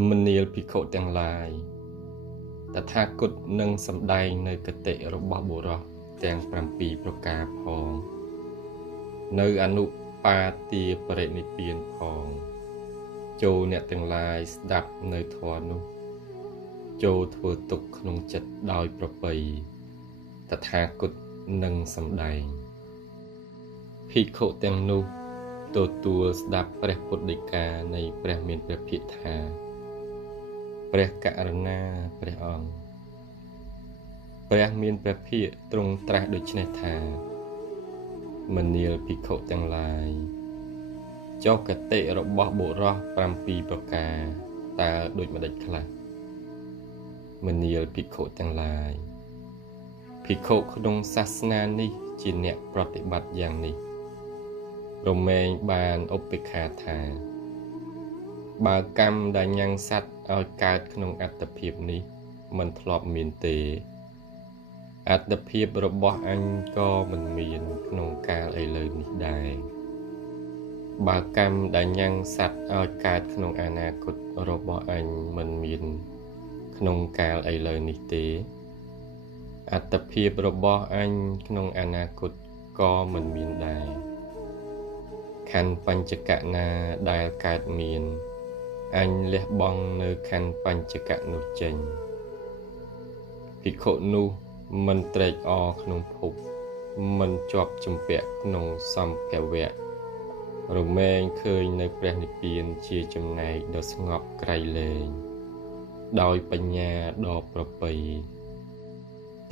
មនាលភិក្ខុទាំងឡាយតថាគតនឹងសម្ដែងនៅគតិរបស់បុរសទាំង7ប្រការផងនៅអនុបាទាបរិនិព្វានផងចូលអ្នកទាំងឡាយស្ដាប់នៅធម៌នោះចូលធ្វើទុកក្នុងចិត្តដោយប្រពៃតថាគតនឹងសម្ដែងភិក្ខុទាំងនោះទទួលស្ដាប់ព្រះពុទ្ធដីកានៃព្រះមានព្រះភិក្ខថាព្រះករុណាព្រះអង្គព្រះមានព្រះភិក្ខទ្រង់ត្រាស់ដូច្នេះថាមនាលភិក្ខុទាំងឡាយចុះគតិរបស់បុរស7ប្រការតើដូចម្ដេចខ្លះមនាលភិក្ខុទាំងឡាយភិក្ខុក្នុងសាសនានេះជាអ្នកប្រតិបត្តិយ៉ាងនេះរមែងបានឧបេក្ខាថាបើកម្មដែលញ៉ាំងសត្វឲ្យកើតក្នុងអត្តភាពនេះមិនធ្លាប់មានទេអត្តភាពរបស់អញក៏មិនមានក្នុងកាលឥឡូវនេះដែរបើកម្មដែលញ៉ាំងសត្វឲ្យកើតក្នុងអនាគតរបស់អញមិនមានក្នុងកាលឥឡូវនេះទេអត្តភាពរបស់អញក្នុងអនាគតក៏មិនមានដែរខណ្ឌបញ្ចកៈណាដែលកើតមានអញលះបង់នៅខណ្ឌបញ្ចកៈនោះចេញភិក្ខុនោះមិនត្រេកអរក្នុងភពមិនជាប់ជំពាក់ក្នុងសម្ភាវៈរមែងឃើញនៅព្រះនិព្វានជាចំណែកដ៏ស្ងប់ក្រៃលែងដោយបញ្ញាដ៏ប្រពៃ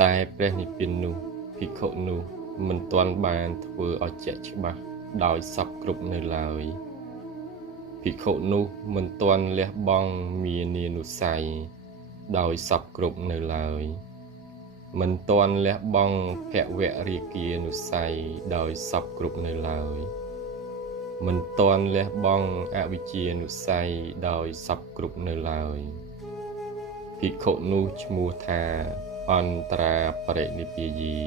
តែព្រះនិព្វាននោះភិក្ខុនោះមិនទាន់បានធ្វើឲ្យជាក់ច្បាស់ដោយសពគ្រប់នៅឡើយភិក្ខុនោះមិនទាន់លះបង់មានានុស័យដោយសពគ្រប់នៅឡើយមិនទាន់លះបង់ភវរាគានុស័យដោយសពគ្រប់នៅឡើយមិនទាន់លះបង់អវិជ្ជានុស័យដោយសពគ្រប់នៅឡើយភិក្ខុនោះឈ្មោះថាអន្តរាបរិនិព្វាយី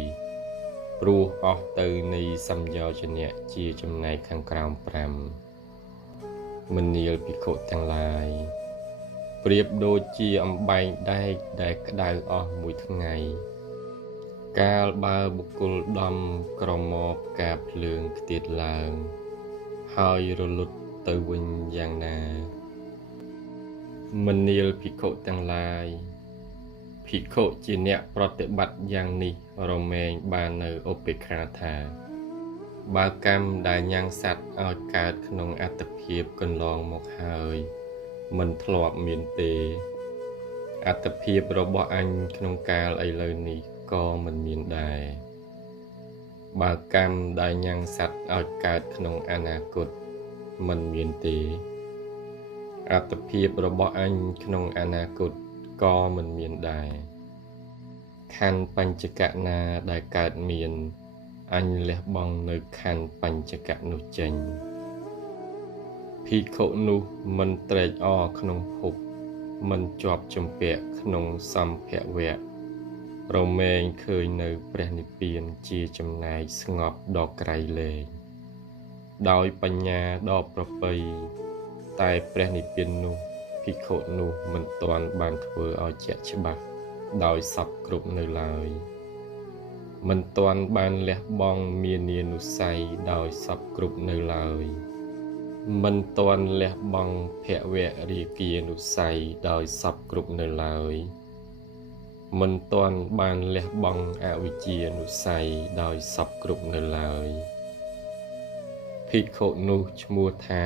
ព្រោះអស់ទៅនៃសម្យោជនៈជាចំណែកខាងក្រោម5មនាលភិក្ខុទាំងឡាយប្រៀបដូចជាអំបែងដែកដែលក្តៅអស់មួយថ្ងៃកាលបើបុគ្គលដំក្រមកការភ្លើងខ្ទាតឡើងហើយរលត់ទៅវិញយ៉ាងណាមនាលភិក្ខុទាំងឡាយភិក្ខុជាអ្នកប្រតិបត្តិយ៉ាងនេះរមែងបាននៅឧបេក្ខាថាបើកម្មដែលញ៉ាំងសត្វឲ្យកើតក្នុងអត្តភាពកន្លងមកហើយមិនធ្លាប់មានទេអត្តភាពរបស់អញក្នុងកាលឥឡូវនេះក៏មិនមានដែរបើកម្មដែលញ៉ាំងសត្វឲ្យកើតក្នុងអនាគតមិនមានទេអត្តភាពរបស់អញក្នុងអនាគតក៏មិនមានដែរខណ្ឌបញ្ចកៈណាដែលកើតមានអញលះបង់នៅខណ្ឌបញ្ចកៈនោះចេញភិក្ខុនោះមិនត្រេកអរក្នុងភពមិនជាប់ជំពាក់ក្នុងសម្ភាវៈរមែងឃើញនៅព្រះនិព្វានជាចំណែកស្ងប់ដ៏ក្រៃលែងដោយបញ្ញាដ៏ប្រពៃតែព្រះនិព្វាននោះភិក្ខុនោះមិនទាន់បានធ្វើឲ្យជាក់ច្បាស់ដោយសពគ្រប់នៅឡើយមិនទាន់បានលះបង់មានានុស័យដោយសពគ្រប់នៅឡើយមិនទាន់លះបង់ភវរាគានុស័យដោយសពគ្រប់នៅឡើយមិនទាន់បានលះបង់អវិជ្ជានុស័យដោយសពគ្រប់នៅឡើយភិក្ខុនោះឈ្មោះថា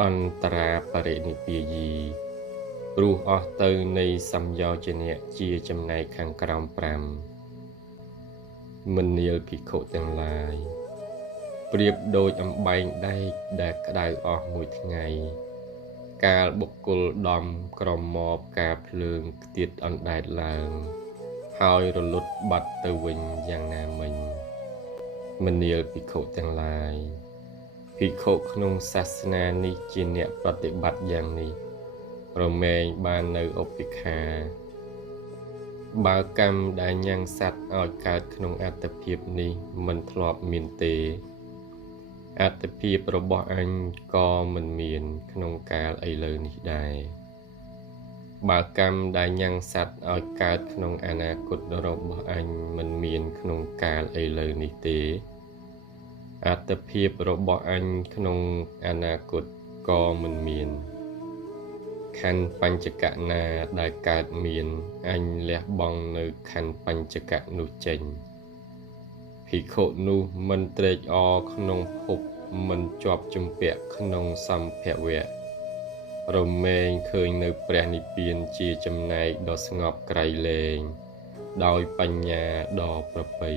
អន្តរាបរិនិព្វាយីព្រោះអស់ទៅនៃសម្យោជនៈជាចំណែកខាងក្រោម5មនាលភិក្ខុទាំងឡាយប្រៀបដូចអំបែងដែកដែលក្តៅអស់មួយថ្ងៃកាលបុគ្គលដំក្រមកការភ្លើងខ្ទាតអណ្ដែតឡើងហើយរលត់បាត់ទៅវិញយ៉ាងណាមិញមនាលភិក្ខុទាំងឡាយភិក្ខុក្នុងសាសនានេះជាអ្នកប្រតិបត្តិយ៉ាងនេះរមែងបាននៅឧបេក្ខាបើកម្មដែលញ៉ាំងសត្វឲ្យកើតក្នុងអត្តភាពនេះមិនធ្លាប់មានទេអត្តភាពរបស់អញក៏មិនមានក្នុងកាលឥឡូវនេះដែរ បើកម្មដែលញ៉ាំងសត្វឲ្យកើតក្នុងអនាគតរបស់អញមិនមានក្នុងកាលឥឡូវនេះទេអត្តភាពរបស់អញក្នុងអនាគតក៏មិនមានខណ្ឌបញ្ចកៈណាដែលកើតមានអញលះបង់នៅខណ្ឌបញ្ចកៈនោះចេញភិក្ខុនោះមិនត្រេកអរក្នុងភពមិនជាប់ជំពាក់ក្នុងសម្ភវៈរមែងឃើញនៅព្រះនិព្វានជាចំណែកដ៏ស្ងប់ក្រៃលែងដោយបញ្ញាដ៏ប្រពៃ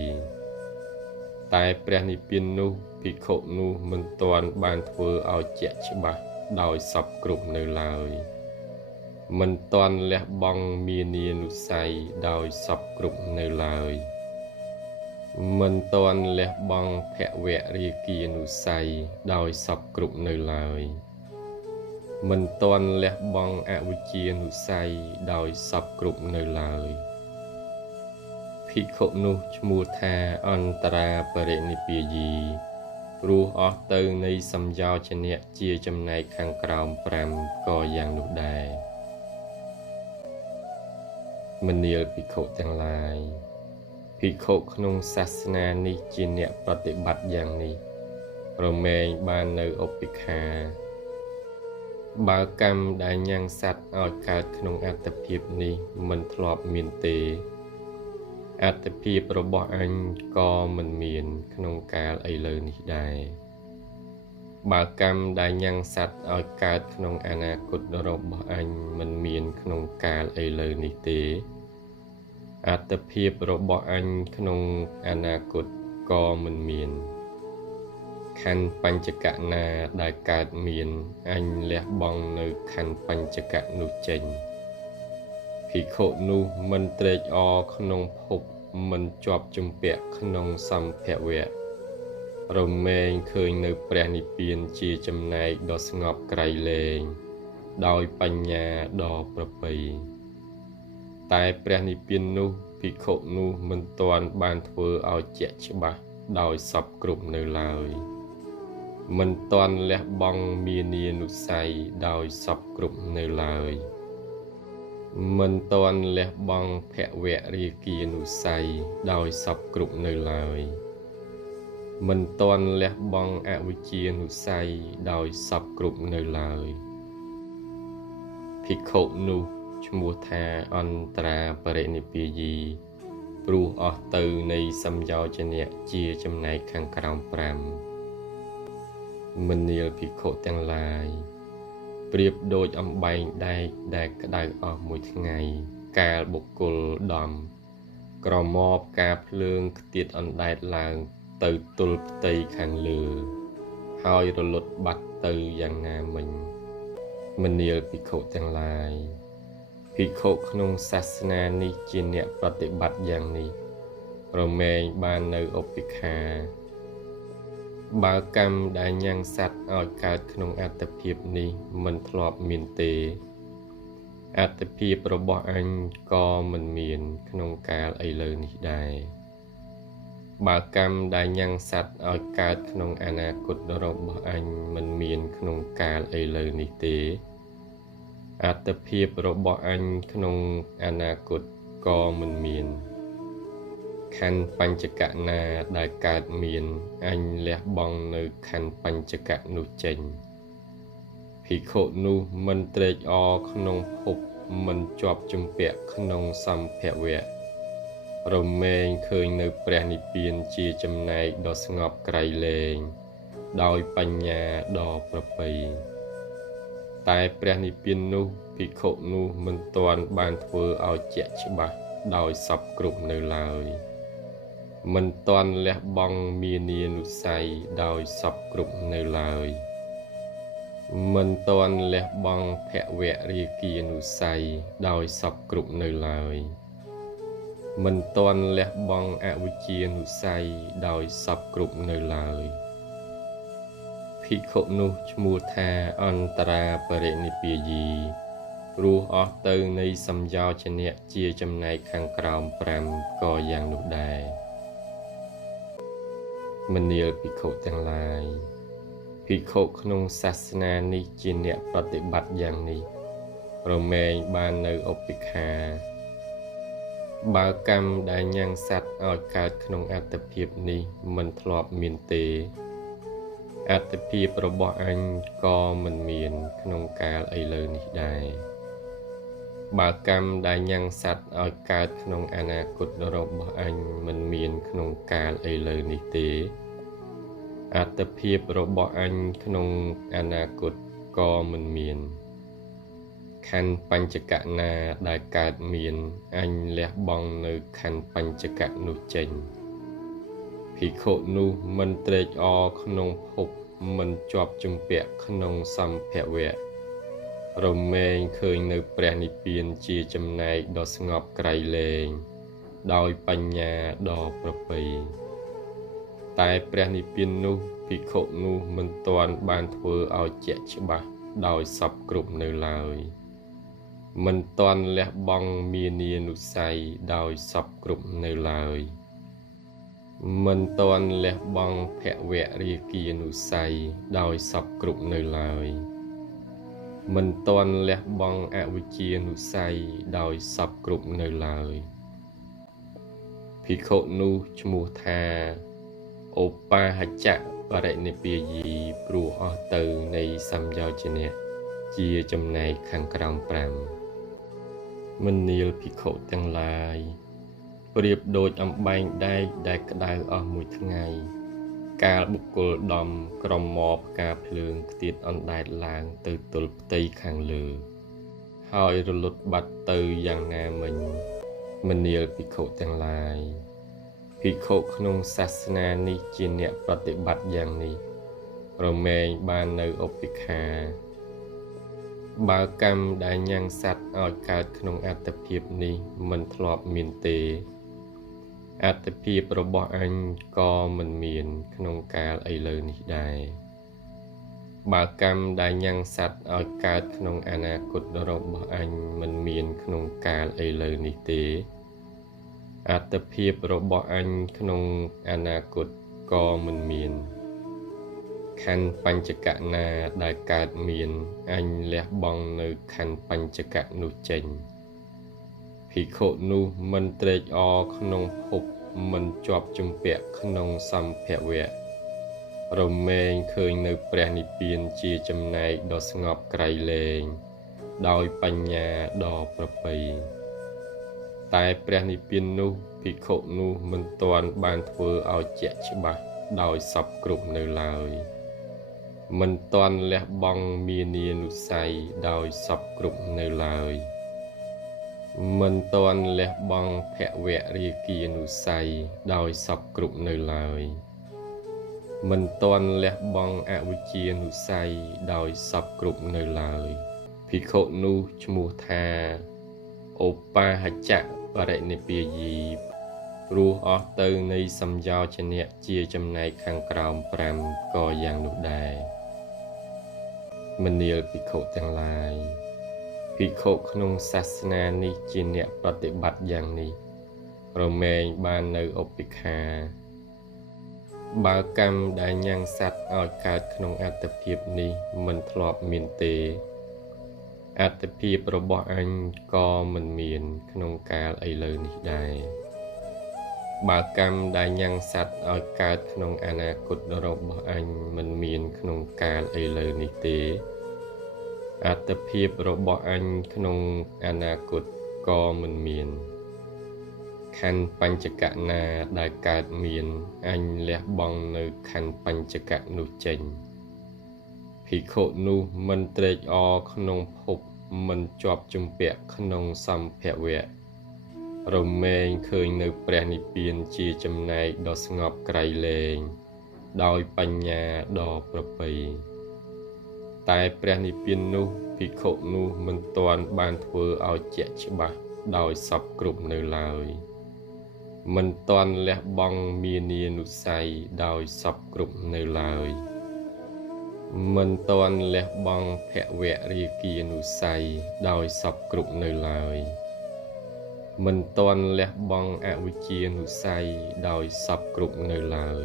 តែព្រះនិព្វាននោះភិក្ខុនោះមិនទាន់បានធ្វើឲ្យជាក់ច្បាស់ដោយសពគ្រប់នៅឡើយមិនទាន់លះបង់មានានុស័យដោយសពគ្រប់នៅឡើយមិនទាន់លះបង់ភវរាគានុស័យដោយសពគ្រប់នៅឡើយមិនទាន់លះបង់អវិជ្ជានុស័យដោយសពគ្រប់នៅឡើយភិក្ខុនោះឈ្មោះថាអន្តរាបរិនិព្វាយីព្រោះអស់ទៅនៃសម្យោជនៈជាចំណែកខាងក្រោម5ក៏យ៉ាងនោះដែរមនាលភិក្ខុទាំងឡាយភិក្ខុក្នុងសាសនានេះជាអ្នកប្រតិបត្តិយ៉ាងនេះរមែងបាននៅឧបេក្ខាបើកម្មដែលញ៉ាំងសត្វឲ្យកើតក្នុងអត្តភាពនេះមិនធ្លាប់មានទេអត្តភាពរបស់អញក៏មិនមានក្នុងកាលឥឡូវនេះដែរបើកម្មដែលញ៉ាំងសត្វឲ្យកើតក្នុងអនាគតរបស់អញមិនមានក្នុងកាលឥឡូវនេះទេអត្តភាពរបស់អញក្នុងអនាគតក៏មិនមានខណ្ឌបញ្ចកៈណាដែលកើតមានអញលះបង់នៅខណ្ឌបញ្ចកៈនោះចេញភិក្ខុនោះមិនត្រេកអរក្នុងភពមិនជាប់ជំពាក់ក្នុងសម្ភវៈរមែងឃើញនៅព្រះនិព្វានជាចំណែកដ៏ស្ងប់ក្រៃលែងដោយបញ្ញាដ៏ប្រពៃតែព្រះនិព្វាននោះភិក្ខុនោះមិនទាន់បានធ្វើឲ្យជាក់ច្បាស់ដោយសពគ្រប់នៅឡើយមិនទាន់លះបង់មានានុស័យដោយសពគ្រប់នៅឡើយមិនទាន់លះបង់ភវរាគានុស័យដោយសពគ្រប់នៅឡើយមិនទាន់លះបង់អវិជ្ជានុស័យដោយសពគ្រប់នៅឡើយភិក្ខុនោះឈ្មោះថាអន្តរាបរិនិព្វាយីព្រោះអស់ទៅនៃសម្យោជនៈជាចំណែកខាងក្រោម5មនាលភិក្ខុទាំងឡាយប្រៀបដូចអំបែងដែកដែលក្តៅអស់មួយថ្ងៃកាលបុគ្គលដំក្រមបការភ្លើងខ្ទាតអណ្ដែតឡើងទៅទល់ផ្ទៃខាងលើហើយរលត់បាត់ទៅយ៉ាងណាមិញមនាលភិក្ខុទាំងឡាយភិក្ខុក្នុងសាសនានេះជាអ្នកប្រតិបត្តិយ៉ាងនេះរមែងបាននៅឧបេក្ខាបើកម្មដែលញ៉ាំងសត្វឲ្យកើតក្នុងអត្តភាពនេះមិនធ្លាប់មានទេអត្តភាពរបស់អញក៏មិនមានក្នុងកាលឥឡូវនេះដែរបើកម្មដែលញ៉ាំងសត្វឲ្យកើតក្នុងអនាគតរបស់អញមិនមានក្នុងកាលឥឡូវនេះទេអត្តភាពរបស់អញក្នុងអនាគតក៏មិនមានខណ្ឌបញ្ចកៈណាដែលកើតមានអញលះបង់នៅខណ្ឌបញ្ចកៈនោះចេញភិក្ខុនោះមិនត្រេកអរក្នុងភពមិនជាប់ជំពាក់ក្នុងសម្ភវៈរមែងឃើញនៅព្រះនិព្វានជាចំណែកដ៏ស្ងប់ក្រៃលែងដោយបញ្ញាដ៏ប្រពៃតែព្រះនិព្វាននោះភិក្ខុនោះមិនទាន់បានធ្វើឲ្យជាក់ច្បាស់ដោយសពគ្រប់នៅឡើយមិនទាន់លះបង់មានានុស័យដោយសពគ្រប់នៅឡើយមិនទាន់លះបង់ភវរាគានុស័យដោយសពគ្រប់នៅឡើយមិនទាន់លះបង់អវិជ្ជានុស័យដោយសពគ្រប់នៅឡើយភិក្ខុនោះឈ្មោះថាអន្តរាបរិនិព្វាយីព្រោះអស់ទៅនៃសម្យោជនៈជាចំណែកខាងក្រោម5ក៏យ៉ាងនោះដែរមនាលភិក្ខុទាំងឡាយភិក្ខុក្នុងសាសនានេះជាអ្នកប្រតិបត្តិយ៉ាងនេះ រមែងបាននៅឧបេក្ខាបើកម្មដែលញ៉ាំងសត្វឲ្យកើតក្នុងអត្តភាពនេះមិនធ្លាប់មានទេអត្តភាពរបស់អញក៏មិនមានក្នុងកាលឥឡូវនេះដែរបើកម្មដែលញ៉ាំងសត្វឲ្យកើតក្នុងអនាគតរបស់អញមិនមានក្នុងកាលឥឡូវនេះទេអត្តភាពរបស់អញក្នុងអនាគតក៏មិនមានខណ្ឌបញ្ចកៈណាដែលកើតមានអញលះបង់នៅខណ្ឌបញ្ចកៈនោះចេញភិក្ខុនោះមិនត្រេកអរក្នុងភពមិនជាប់ជំពាក់ក្នុងសម្ភវៈរមែងឃើញនៅព្រះនិព្វានជាចំណែកដ៏ស្ងប់ក្រៃលែងដោយបញ្ញាដ៏ប្រពៃតែព្រះនិព្វាននោះភិក្ខុនោះមិនទាន់បានធ្វើឲ្យជាក់ច្បាស់ដោយសពគ្រប់នៅឡើយមិនទាន់លះបង់មានានុស័យដោយសពគ្រប់នៅឡើយមិនទាន់លះបង់ភវរាគានុស័យដោយសពគ្រប់នៅឡើយមិនទាន់លះបង់អវិជ្ជានុស័យដោយសពគ្រប់នៅឡើយភិក្ខុនោះឈ្មោះថាឧបាហចៈបរិនិព្វាយីព្រោះអស់ទៅនៃសម្យោជនៈជាចំណែកខាងក្រោម5មនាលភិក្ខុទាំងឡាយប្រៀបដូចអំបែងដែកដែលក្តៅអស់មួយថ្ងៃកាលបុគ្គលដំក្រមមកផ្កាភ្លើងខ្ទាតអណ្ដែតឡើងទៅទល់ផ្ទៃខាងលើហើយរលត់បាត់ទៅយ៉ាងណាមិញមនាលភិក្ខុទាំងឡាយភិក្ខុក្នុងសាសនានេះជាអ្នកប្រតិបត្តិយ៉ាងនេះរមែងបាននៅឧបេក្ខាបើកម្មដែលញ៉ាំងសត្វឲ្យកើតក្នុងអត្តភាពនេះមិនធ្លាប់មានទេអត្តភាពរបស់អញក៏មិនមានក្នុងកាលឥឡូវនេះដែរបើកម្មដែលញ៉ាំងសត្វឲ្យកើតក្នុងអនាគតរបស់អញមិនមានក្នុងកាលឥឡូវនេះទេអត្តភាពរបស់អញក្នុងអនាគតក៏មិនមានខណ្ឌបញ្ចកៈណាដែលកើតមានអញលះបង់នៅខណ្ឌបញ្ចកៈនោះចេញភិក្ខុនោះមិនត្រេកអរក្នុងភពមិនជាប់ជំពាក់ក្នុងសម្ភវៈរមែងឃើញនៅព្រះនិព្វានជាចំណែកដ៏ស្ងប់ក្រៃលែងដោយបញ្ញាដ៏ប្រពៃតែព្រះនិព្វាននោះភិក្ខុនោះមិនទាន់បានធ្វើឲ្យជាក់ច្បាស់ដោយសពគ្រប់នៅឡើយមិនទាន់លះបង់មានានុស័យដោយសពគ្រប់នៅឡើយមិនទាន់លះបង់ភវរាគានុស័យដោយសពគ្រប់នៅឡើយមិនទាន់លះបង់អវិជ្ជានុស័យដោយសពគ្រប់នៅឡើយភិក្ខុនោះឈ្មោះថាឧបាហចៈបរិនិព្វាយីព្រោះអស់ទៅនៃសម្យោជនៈជាចំណែកខាងក្រោម5ក៏យ៉ាងនោះដែរមនាលភិក្ខុទាំងឡាយភិក្ខុក្នុងសាសនានេះជាអ្នកប្រតិបត្តិយ៉ាងនេះរមែងបាននៅឧបេក្ខាបើកម្មដែលញ៉ាំងសត្វឲ្យកើតក្នុងអត្តភាពនេះមិនធ្លាប់មានទេអត្តភាពរបស់អញក៏មិនមានក្នុងកាលឥឡូវនេះដែរបើកម្មដែលញ៉ាំងសត្វឲ្យកើតក្នុងអនាគតរបស់អញមិនមានក្នុងកាលឥឡូវនេះទេអត្តភាពរបស់អញក្នុងអនាគតក៏មិនមានខណ្ឌបញ្ចកៈណាដែលកើតមានអញលះបង់នៅខណ្ឌបញ្ចកៈនោះចេញភិក្ខុនោះមិនត្រេកអរក្នុងភពមិនជាប់ជំពាក់ក្នុងសម្ភវៈរមែងឃើញនៅព្រះនិព្វានជាចំណែកដ៏ស្ងប់ក្រៃលែងដោយបញ្ញាដ៏ប្រពៃតែព្រះនិព្វាននោះភិក្ខុនោះមិនទាន់បានធ្វើឲ្យជាក់ច្បាស់ដោយសពគ្រប់នៅឡើយមិនទាន់លះបង់មានានុស័យដោយសពគ្រប់នៅឡើយមិនទាន់លះបង់ភវរាគានុស័យដោយសពគ្រប់នៅឡើយមិនទាន់លះបង់អវិជ្ជានុស័យដោយសពគ្រប់នៅឡើយ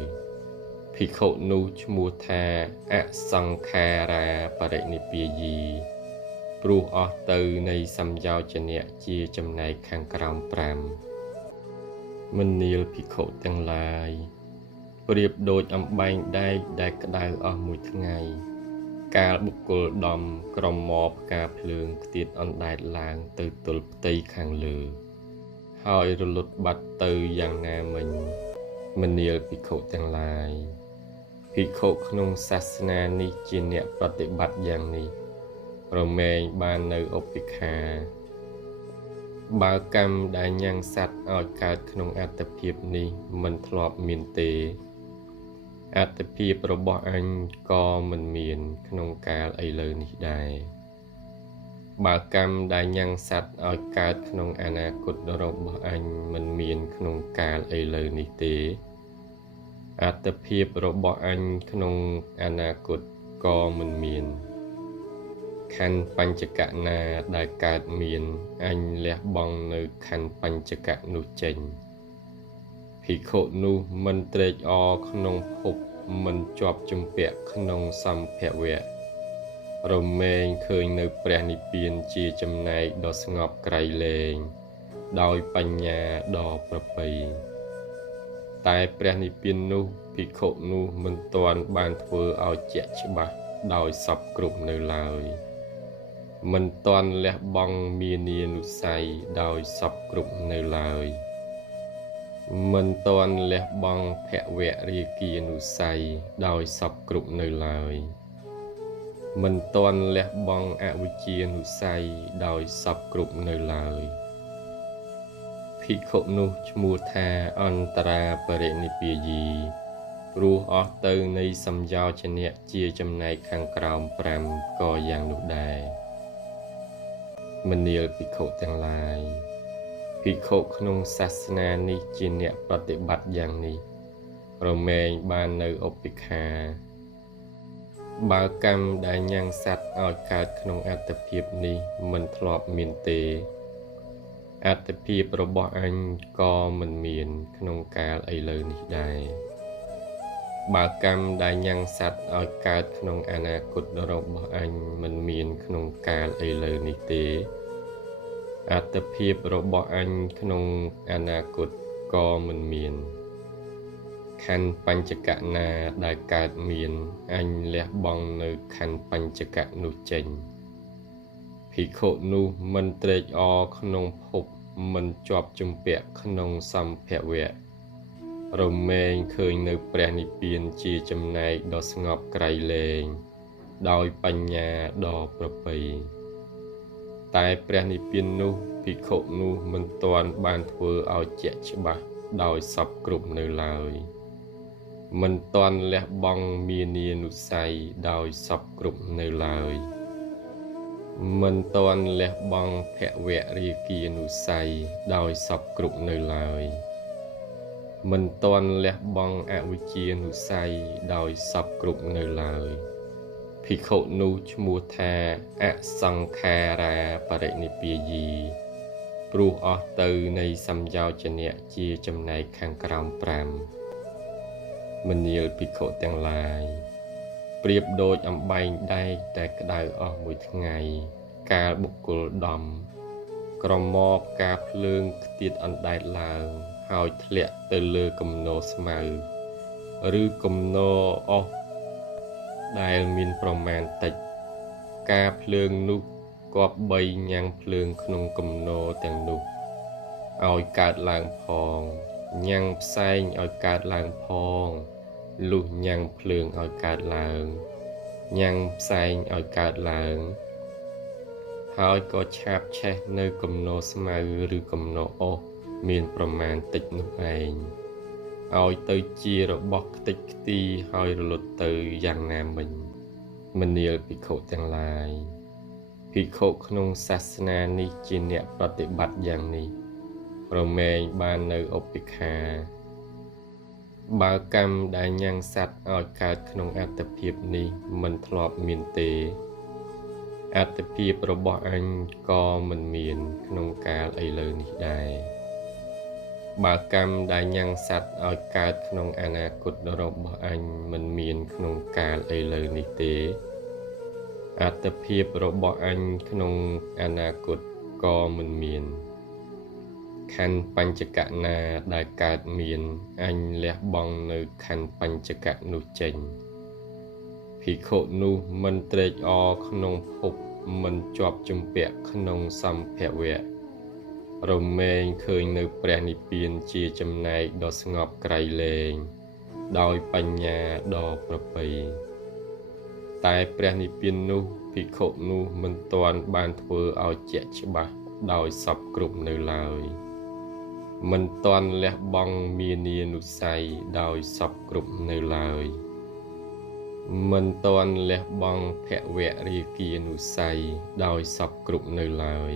ភិក្ខុនោះឈ្មោះថាអសង្ខារាបរិនិព្វាយី ព្រោះអស់ទៅនៃសំយោជនៈជាចំណែកខាងក្រោម5មនាលភិក្ខុទាំងឡាយប្រៀបដូចអំបែងដែកដែលក្តៅអស់មួយថ្ងៃកាលបុគ្គលដំក្រមមកផ្កាភ្លើងខ្ទាតអណ្ដែតឡើងទៅទល់ផ្ទៃខាងលើហើយរលត់បាត់ទៅយ៉ាងណាមិញមនាលភិក្ខុទាំងឡាយភិក្ខុក្នុងសាសនានេះជាអ្នកប្រតិបត្តិយ៉ាងនេះរមែងបាននៅឧបេក្ខាបើកម្មដែលញ៉ាំងសត្វឲ្យកើតក្នុងអត្តភាពនេះមិនធ្លាប់មានទេអត្តភាពរបស់អញក៏មិនមានក្នុងកាលឥឡូវនេះដែរបើកម្មដែលញ៉ាំងសត្វឲ្យកើតក្នុងអនាគតរបស់អញមិនមានក្នុងកាលឥឡូវនេះទេអត្តភាពរបស់អញក្នុងអនាគតក៏មិនមានខណ្ឌបញ្ចកៈណាដែលកើតមានអញលះបង់នៅខណ្ឌបញ្ចកៈនោះចេញភិក្ខុនោះមិនត្រេកអរក្នុងភពមិនជាប់ជំពាក់ក្នុងសម្ភវៈរមែងឃើញនៅព្រះនិព្វានជាចំណែកដ៏ស្ងប់ក្រៃលែងដោយបញ្ញាដ៏ប្រពៃតែព្រះនិព្វាននោះភិក្ខុនោះមិនទាន់បានធ្វើឲ្យជាក់ច្បាស់ដោយសពគ្រប់នៅឡើយមិនទាន់លះបង់មានានុស័យដោយសពគ្រប់នៅឡើយមិនទាន់លះបង់ភវរាគានុស័យដោយសពគ្រប់នៅឡើយមិនទាន់លះបង់អវិជ្ជានុស័យដោយសពគ្រប់នៅឡើយភិក្ខុនោះឈ្មោះថាអន្តរាបរិនិព្វាយីព្រោះអស់ទៅនៃសម្យោជនៈជាចំណែកខាងក្រោម5ក៏យ៉ាងនោះដែរមនាលភិក្ខុទាំងឡាយភិក្ខុក្នុងសាសនានេះជាអ្នកប្រតិបត្តិយ៉ាងនេះរមែងបាននៅឧបេក្ខាបើកម្មដែលញ៉ាំងសត្វឲ្យកើតក្នុងអត្តភាពនេះមិនធ្លាប់មានទេអត្តភាពរបស់អញក៏មិនមានក្នុងកាលឥឡូវនេះដែរបើកម្មដែលញ៉ាំងសត្វឲ្យកើតក្នុងអនាគតរបស់អញមិនមានក្នុងកាលឥឡូវនេះទេអត្តភាពរបស់អញក្នុងអនាគតក៏មិនមានខណ្ឌបញ្ចកៈណាដែលកើតមានអញលះបង់នៅខណ្ឌបញ្ចកៈនោះចេញភិក្ខុនោះមិនត្រេកអរក្នុងភពមិនជាប់ជំពាក់ក្នុងសម្ភវៈរមែងឃើញនៅព្រះនិព្វានជាចំណែកដ៏ស្ងប់ក្រៃលែងដោយបញ្ញាដ៏ប្រពៃតែព្រះនិព្វាននោះភិក្ខុនោះមិនទាន់បានធ្វើឲ្យជាក់ច្បាស់ដោយសពគ្រប់នៅឡើយមិនទាន់លះបង់មានានុស័យដោយសពគ្រប់នៅឡើយមិនទាន់លះបង់ភវរាគានុស័យដោយសពគ្រប់នៅឡើយមិនទាន់លះបង់អវិជ្ជានុស័យដោយសពគ្រប់នៅឡើយភិក្ខុនោះឈ្មោះថាអសង្ខារាបរិនិព្វាយីព្រោះអស់ទៅនៃសម្យោជនៈជាចំណែកខាងក្រោម5មនាលភិក្ខុទាំងឡាយប្រៀបដូចអំបែងដែកដែលក្តៅអស់មួយថ្ងៃកាលបុគ្គលដំក្រមមកផ្កាភ្លើងខ្ទាតអណ្ដែតឡើងហើយធ្លាក់ទៅលើគំនរស្មៅឬគំនរអុសដែលមានប្រមាណតិចការភ្លើងនោះគប្បីញ៉ាំងភ្លើងក្នុងគំនរទាំងនោះឲ្យកើតឡើងផងញ៉ាំងផ្សែងឲ្យកើតឡើងផងលុះញ៉ាំងភ្លើងឲ្យកើតឡើងញ៉ាំងផ្សែងឲ្យកើតឡើងហើយក៏ឆាបឆេះនៅគំនរស្មៅឬគំនរអុសមានប្រមាណតិចនោះឯងឲ្យទៅជារបស់ខ្ទេចខ្ទីហើយរលត់ទៅយ៉ាងណាមិញមនាលភិក្ខុទាំងឡាយភិក្ខុក្នុងសាសនានេះជាអ្នកប្រតិបត្តិយ៉ាងនេះរមែងបាននៅឧបេក្ខាបើកម្មដែលញ៉ាំងសត្វឲ្យកើតក្នុងអត្តភាពនេះមិនធ្លាប់មានទេអត្តភាពរបស់អញក៏មិនមានក្នុងកាលឥឡូវនេះដែរបើកម្មដែលញ៉ាំងសត្វឲ្យកើតក្នុងអនាគតរបស់អញមិនមានក្នុងកាលឥឡូវនេះទេ អត្តភាពរបស់អញក្នុងអនាគតក៏មិនមានខណ្ឌបញ្ចកៈណាដែលកើតមានអញលះបង់នៅខណ្ឌបញ្ចកៈនោះចេញភិក្ខុនោះមិនត្រេកអរក្នុងភពមិនជាប់ជំពាក់ក្នុងសម្ភវៈរមែងឃើញនៅព្រះនិព្វានជាចំណែកដ៏ស្ងប់ក្រៃលែងដោយបញ្ញាដ៏ប្រពៃតែព្រះនិព្វាននោះភិក្ខុនោះមិនទាន់បានធ្វើឲ្យជាក់ច្បាស់ដោយសពគ្រប់នៅឡើយមិនទាន់លះបង់មានានុស័យដោយសពគ្រប់នៅឡើយមិនទាន់លះបង់ភវរាគានុស័យដោយសពគ្រប់នៅឡើយ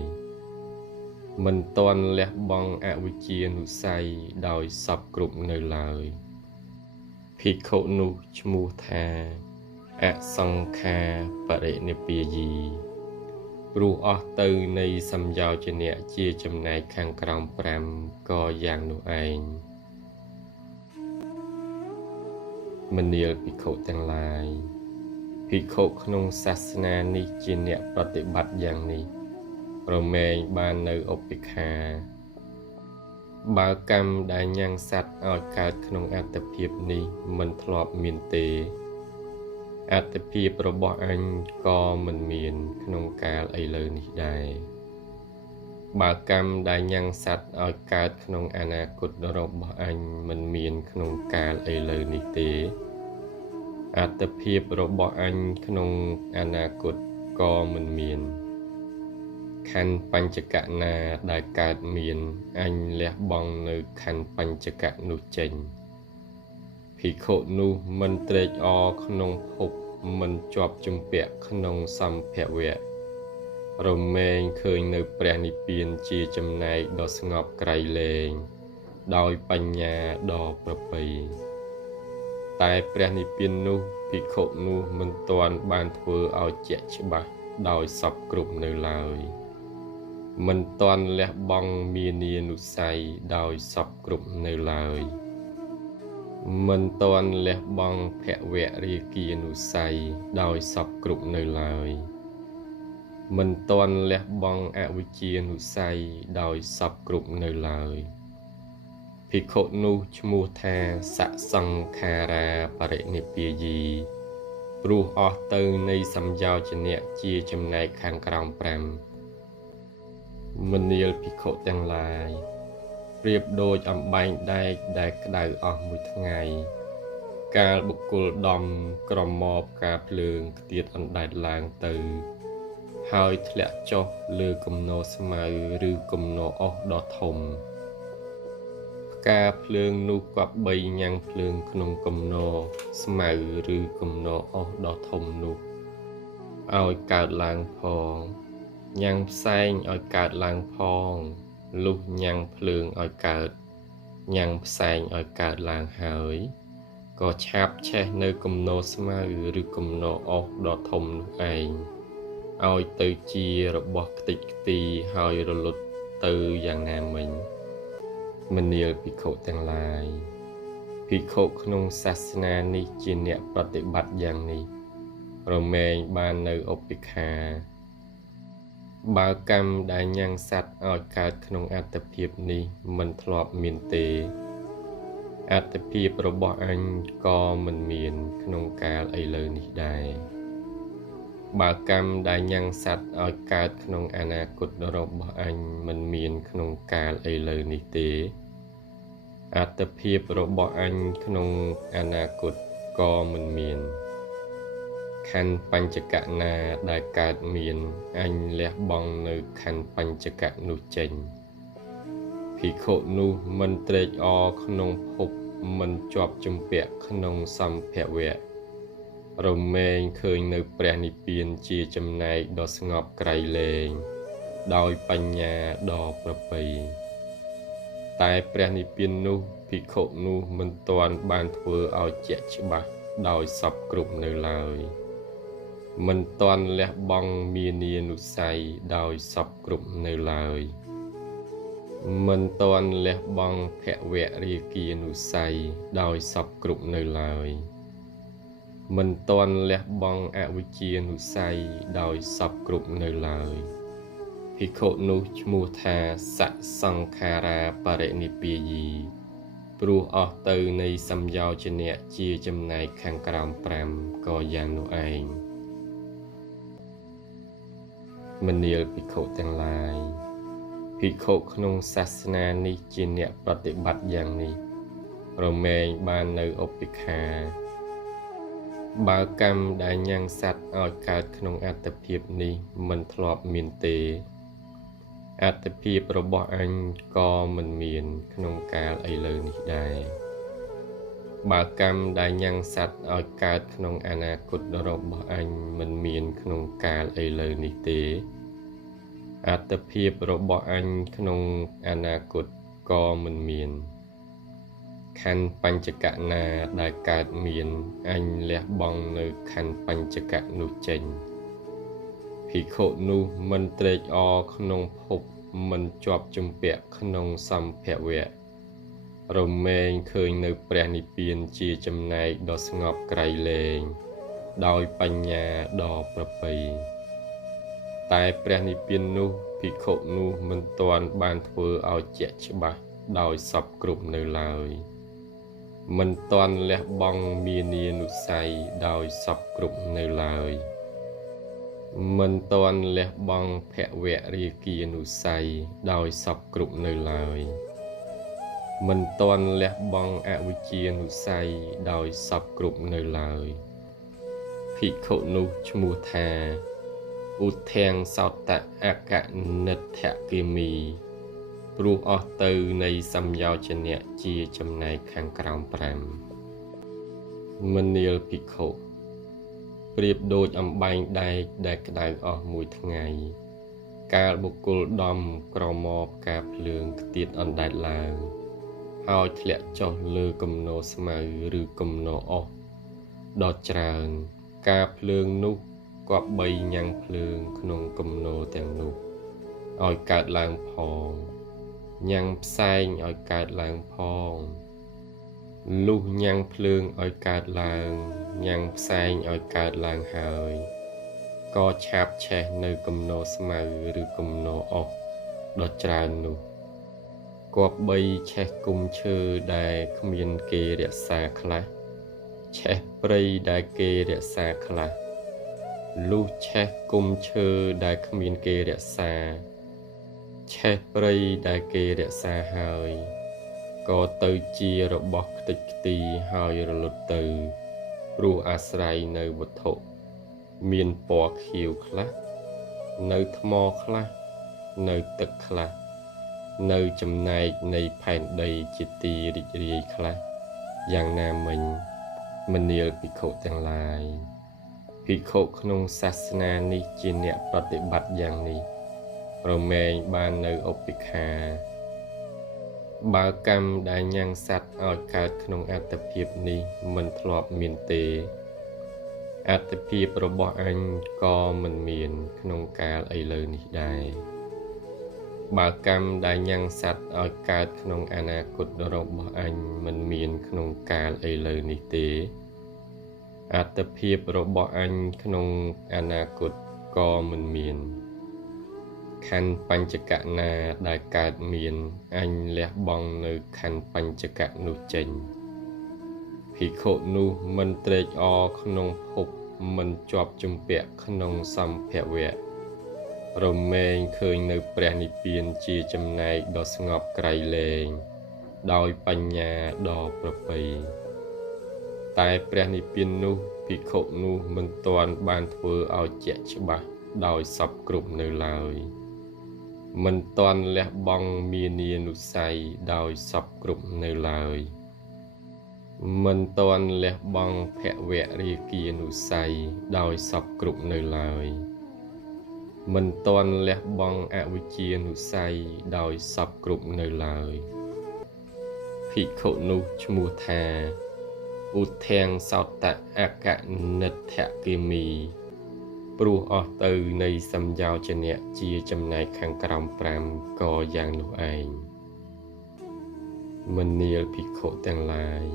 មិនទាន់លះបង់អវិជ្ជានុស័យដោយសពគ្រប់នៅឡើយភិក្ខុនោះឈ្មោះថាអសង្ខាបរិនិព្វាយីព្រោះអស់ទៅនៃសម្យោជនៈជាចំណែកខាងក្រោម5ក៏យ៉ាងនោះឯងមនាលភិក្ខុទាំងឡាយភិក្ខុក្នុងសាសនានេះជាអ្នកប្រតិបត្តិយ៉ាងនេះរមែងបាននៅឧបេក្ខាបើកម្មដែលញ៉ាំងសត្វឲ្យកើតក្នុងអត្តភាពនេះមិនធ្លាប់មានទេអត្តភាពរបស់អញក៏មិនមានក្នុងកាលឥឡូវនេះដែរបើកម្មដែលញ៉ាំងសត្វឲ្យកើតក្នុងអនាគតរបស់អញមិនមានក្នុងកាលឥឡូវនេះទេអត្តភាពរបស់អញក្នុងអនាគតក៏មិនមានខណ្ឌបញ្ចកៈណាដែលកើតមានអញលះបង់នៅខណ្ឌបញ្ចកៈនោះចេញភិក្ខុនោះមិនត្រេកអរក្នុងភពមិនជាប់ជំពាក់ក្នុងសម្ភវៈរមែងឃើញនៅព្រះនិព្វានជាចំណែកដ៏ស្ងប់ក្រៃលែងដោយបញ្ញាដ៏ប្រពៃតែព្រះនិព្វាននោះភិក្ខុនោះមិនទាន់បានធ្វើឲ្យជាក់ច្បាស់ដោយសពគ្រប់នៅឡើយមិនទាន់លះបង់មានានុស័យដោយសពគ្រប់នៅឡើយមិនទាន់លះបង់ភវរាគានុស័យដោយសពគ្រប់នៅឡើយមិនទាន់លះបង់អវិជ្ជានុស័យដោយសពគ្រប់នៅឡើយភិក្ខុនោះឈ្មោះថាសសង្ខារាបរិនិព្វាយីព្រោះអស់ទៅនៃសម្យោជនៈជាចំណែកខាងក្រោម5មនាលភិក្ខុទាំងឡាយប្រៀបដូចអំបែងដែកដែលក្តៅអស់មួយថ្ងៃកាលបុគ្គលដំក្រមបការភ្លើងខ្ទាតអណ្ដែតឡើងទៅហើយធ្លាក់ចុះលើគំនរស្មៅឬគំនរអុសដ៏ធំផ្កាភ្លើងនោះគប្បីញ៉ាំងភ្លើងក្នុងគំនរស្មៅឬគំនរអុសដ៏ធំនោះឲ្យកើតឡើងផងញ៉ាំងផ្សែងឲ្យកើតឡើងផងលុះញ៉ាំងភ្លើងឲ្យកើតញ៉ាំងផ្សែងឲ្យកើតឡើងហើយក៏ឆាបឆេះនៅគំនរស្មៅឬគំនរអុសដ៏ធំនោះឯងឲ្យទៅជារបស់ខ្ទេចខ្ទីហើយរលត់ទៅយ៉ាងណាមិញមនាលភិក្ខុទាំងឡាយភិក្ខុក្នុងសាសនានេះជាអ្នកប្រតិបត្តិយ៉ាងនេះរមែងបាននៅឧបេក្ខាបើកម្មដែលញ៉ាំងសត្វឲ្យកើតក្នុងអត្តភាពនេះមិនធ្លាប់មានទេអត្តភាពរបស់អញក៏មិនមានក្នុងកាលឥឡូវនេះដែរបើកម្មដែលញ៉ាំងសត្វឲ្យកើតក្នុងអនាគតរបស់អញមិនមានក្នុងកាលឥឡូវនេះទេអត្តភាពរបស់អញក្នុងអនាគតក៏មិនមានខណ្ឌបញ្ចកៈណាដែលកើតមានអញលះបង់នៅខណ្ឌបញ្ចកៈនោះចេញភិក្ខុនោះមិនត្រេកអរក្នុងភពមិនជាប់ជំពាក់ក្នុងសម្ភវៈរមែងឃើញនៅព្រះនិព្វានជាចំណែកដ៏ស្ងប់ក្រៃលែងដោយបញ្ញាដ៏ប្រពៃតែព្រះនិព្វាននោះភិក្ខុនោះមិនទាន់បានធ្វើឲ្យជាក់ច្បាស់ដោយសពគ្រប់នៅឡើយមិនទាន់លះបង់មានានុស័យដោយសពគ្រប់នៅឡើយមិនទាន់លះបង់ភវរាគានុស័យដោយសពគ្រប់នៅឡើយ មិនតន់លះបង់អវិជ្ជានុស័យដោយសពគ្រប់នៅឡើយភិក្ខុនោះឈ្មោះថាសសង្ខារាបរិនិព្វាយីព្រោះអស់ទៅនៃសម្យោជនៈជាចំណែកខាងក្រោម5ក៏យ៉ាងនោះឯងមនាលភិក្ខុទាំងឡាយភិក្ខុក្នុងសាសនានេះជាអ្នកប្រតិបត្តិយ៉ាងនេះរមែងបាននៅឧបេក្ខាបើកម្មដែលញ៉ាំងសត្វឲ្យកើតក្នុងអត្តភាពនេះមិនធ្លាប់មានទេអត្តភាពរបស់អញក៏មិនមានក្នុងកាលឥឡូវនេះដែរបើកម្មដែលញ៉ាំងសត្វឲ្យកើតក្នុងអនាគតរបស់អញមិនមានក្នុងកាលឥឡូវនេះទេអត្តភាពរបស់អញក្នុងអនាគតក៏មិនមានខណ្ឌបញ្ចកៈណាដែលកើតមានអញលះបង់នៅខណ្ឌបញ្ចកៈនោះចេញភិក្ខុនោះមិនត្រេកអរក្នុងភពមិនជាប់ជំពាក់ក្នុងសម្ភវៈរមែងឃើញនៅព្រះនិព្វានជាចំណែកដ៏ស្ងប់ក្រៃលែងដោយបញ្ញាដ៏ប្រពៃតែព្រះនិព្វាននោះភិក្ខុនោះមិនទាន់បានធ្វើឲ្យជាក់ច្បាស់ដោយសពគ្រប់នៅឡើយមិនទាន់លះបង់មានានុស័យដោយសពគ្រប់នៅឡើយមិនទាន់លះបង់ភវរាគានុស័យដោយសពគ្រប់នៅឡើយមិនទាន់លះបង់អវិជ្ជានុស័យដោយសពគ្រប់នៅឡើយភិក្ខុនោះឈ្មោះថាឧទ្ធាងសោតអកនិដ្ឋគិមីព្រោះអស់ទៅនៃសម្យោជនៈជាចំណែកខាងក្រោម5មនាលភិក្ខុប្រៀបដូចអំបែងដែកដែលក្តៅអស់មួយថ្ងៃកាលបុគ្គលដំក្រមកផ្កាភ្លើងខ្ទាតអណ្ដែតឡើងហើយធ្លាក់ចុះលើគំនរស្មៅឬគំនរអុសដ៏ច្រើនការភ្លើងនោះគប្បីញ៉ាំងភ្លើងក្នុងគំនរទាំងនោះឲ្យកើតឡើងផងញ៉ាំងផ្សែងឲ្យកើតឡើងផងលុះញ៉ាំងភ្លើងឲ្យកើតឡើងញ៉ាំងផ្សែងឲ្យកើតឡើងហើយក៏ឆាបឆេះនៅគំនរស្មៅឬគំនរអុសដ៏ច្រើននោះគប្បីឆេះគុំឈើដែលគ្មានគេរក្សាខ្លះឆេះព្រៃដែលគេរក្សាខ្លះលុះឆេះគុំឈើដែលគ្មានគេរក្សាឆេះព្រៃដែលគេរក្សាហើយក៏ទៅជារបស់ខ្ទេចខ្ទីហើយរលត់ទៅព្រោះអាស្រ័យនៅវត្ថុមានពណ៌ខៀវខ្លះនៅថ្មខ្លះនៅទឹកខ្លះនៅចំណែកនៃផែនដីជាទីរីករាយខ្លះយ៉ាងណាមិញមនាលភិក្ខុទាំងឡាយភិក្ខុក្នុងសាសនានេះជាអ្នកប្រតិបត្តិយ៉ាងនេះរមែងបាននៅឧបេក្ខាបើកម្មដែលញ៉ាំងសត្វឲ្យកើតក្នុងអត្តភាពនេះមិនធ្លាប់មានទេអត្តភាពរបស់អញក៏មិនមានក្នុងកាលឥឡូវនេះដែរបើកម្មដែលញ៉ាំងសត្វឲ្យកើតក្នុងអនាគតរបស់អញមិនមានក្នុងកាលឥឡូវនេះទេអត្តភាពរបស់អញក្នុងអនាគតក៏មិនមានខណ្ឌបញ្ចកៈណាដែលកើតមានអញលះបង់នៅខណ្ឌបញ្ចកៈនោះចេញភិក្ខុនោះមិនត្រេកអរក្នុងភពមិនជាប់ជំពាក់ក្នុងសម្ភវៈរមែងឃើញនៅព្រះនិព្វានជាចំណែកដ៏ស្ងប់ក្រៃលែងដោយបញ្ញាដ៏ប្រពៃតែព្រះនិព្វាននោះភិក្ខុនោះមិនទាន់បានធ្វើឲ្យជាក់ច្បាស់ដោយសពគ្រប់នៅឡើយមិនទាន់លះបង់មានានុស័យដោយសពគ្រប់នៅឡើយមិនទាន់លះបង់ភវរាគានុស័យដោយសពគ្រប់នៅឡើយមិនទាន់លះបង់អវិជ្ជានុស័យដោយសពគ្រប់នៅឡើយភិក្ខុនោះឈ្មោះថាឧទ្ធាងសោតអកនិដ្ឋគិមីព្រោះអស់ទៅនៃសម្យោជនៈជាចំណែកខាងក្រោម5ក៏យ៉ាងនោះឯងមនាលភិក្ខុទាំងឡាយ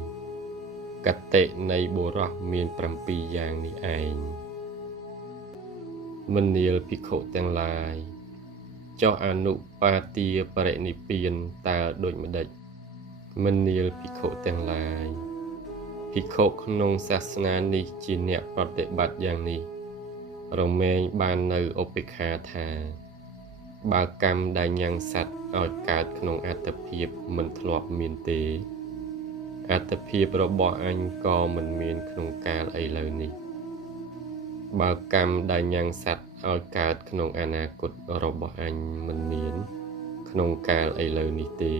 កតេនៃបុរសមាន7យ៉ាងនេះឯងមនាលភិក្ខុទាំងឡាយចុះអនុបាទាបរិនិព្វានតើដូចម្ដេចមនាលភិក្ខុទាំងឡាយភិក្ខុក្នុងសាសនានេះជាអ្នកប្រតិបត្តិយ៉ាងនេះរមែងបាននៅឧបេក្ខាថាបើកម្មដែលញ៉ាំងសត្វឲ្យកើតក្នុងអត្តភាពមិនធ្លាប់មានទេអត្តភាពរបស់អញក៏មិនមានក្នុងកាលឥឡូវនេះបើកម្មដែលញ៉ាំងសត្វឲ្យកើតក្នុងអនាគតរបស់អញមិនមានក្នុងកាលឥឡូវនេះទេ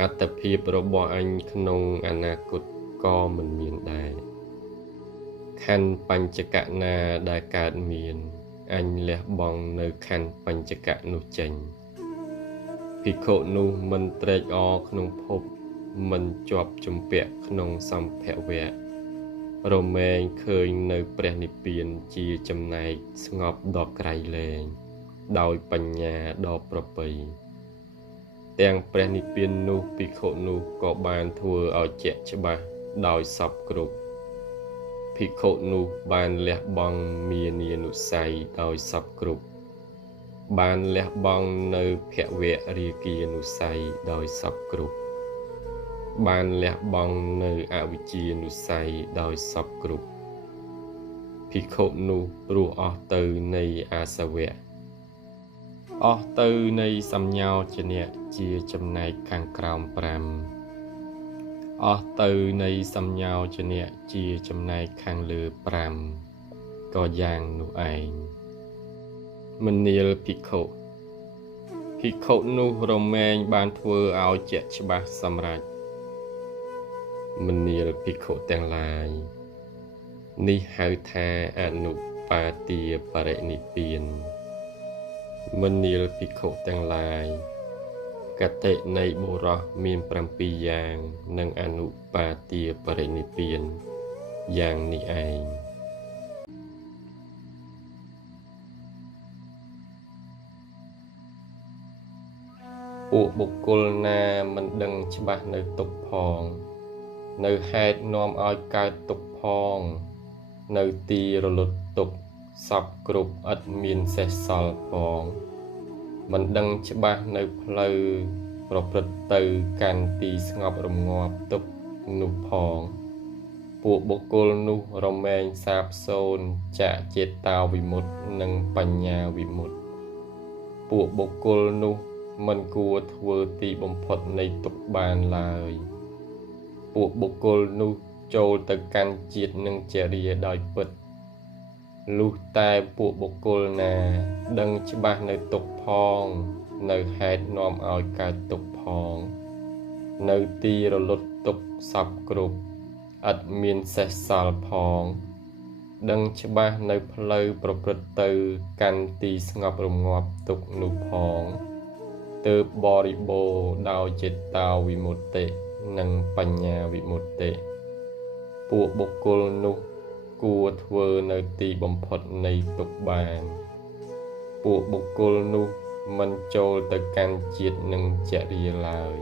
អត្តភាពរបស់អញក្នុងអនាគតក៏មិនមានដែរខណ្ឌបញ្ចកៈណាដែលកើតមានអញលះបង់នៅខណ្ឌបញ្ចកៈនោះចេញភិក្ខុនោះមិនត្រេកអរក្នុងភពមិនជាប់ជំពាក់ក្នុងសម្ភវៈរមែងឃើញនៅព្រះនិព្វានជាចំណែកស្ងប់ដ៏ក្រៃលែងដោយបញ្ញាដ៏ប្រពៃទាំងព្រះនិព្វាននោះភិក្ខុនោះក៏បានធ្វើឲ្យជាក់ច្បាស់ដោយសពគ្រប់ភិក្ខុនោះបានលះបង់មានានុស័យដោយសពគ្រប់បានលះបង់នៅភវៈរាគានុស័យដោយសពគ្រប់បានលះបង់នៅអវិជ្ជានុស័យដោយសពគ្រប់ភិក្ខុនោះព្រោះអស់ទៅនៃអាសវៈអស់ទៅនៃសម្ញោចនៈជាចំណែកខាងក្រោម5អស់ទៅនៃសម្ញោចនៈជាចំណែកខាងលើ5ក៏យ៉ាងនោះឯងមនាលភិក្ខុភិក្ខុនោះរមែងបានធ្វើឲ្យជាក់ច្បាស់សម្រេចមនាលភិក្ខុទាំងឡាយនេះហៅថាអនុបាទាបរិនិព្វានមនាលភិក្ខុទាំងឡាយកតេនៃបុរសមាន7យ៉ាងនិងអនុបាទាបរិនិព្វានយ៉ាងនេះឯងពួកបុគ្គលណាមិនដឹងច្បាស់នៅទុក្ខផងនៅហេតុនាំឲ្យកើតទុក្ខផងនៅទីរលត់ទុក្ខសពគ្រប់ឥតមានសេសសល់ផងមិនដឹងច្បាស់នៅផ្លូវប្រព្រឹត្តទៅកាន់ទីស្ងប់រងាប់ទុក្ខនោះផងពួកបុគ្គលនោះរមែងសាបសូន្យចាកចេតោវិមុតតិនិងបញ្ញាវិមុតតិពួកបុគ្គលនោះមិនគួរធ្វើទីបំផុតនៃទុក្ខបានឡើយពួកបុគ្គលនោះចូលទៅកាន់ជាតិនិងចរិយាដោយពិតលុះតែពួកបុគ្គលណាដឹងច្បាស់នៅទុក្ខផងនៅហេតុនាំឲ្យកើតទុក្ខផងនៅទីរលត់ទុក្ខសពគ្រប់ឥតមានសេសសល់ផងដឹងច្បាស់នៅផ្លូវប្រព្រឹត្តទៅកាន់ទីស្ងប់រងាប់ទុក្ខនោះផងទើបបរិបូរណ៍ដោយចិត្តោវិមុតតិនិងបញ្ញាវិមុតតិពួកបុគ្គលនោះគួរធ្វើនៅទីបំផុតនៃទុក្ខបានពួកបុគ្គលនោះមិនចូលទៅកាន់ជាតិនិងចរិយាឡើយ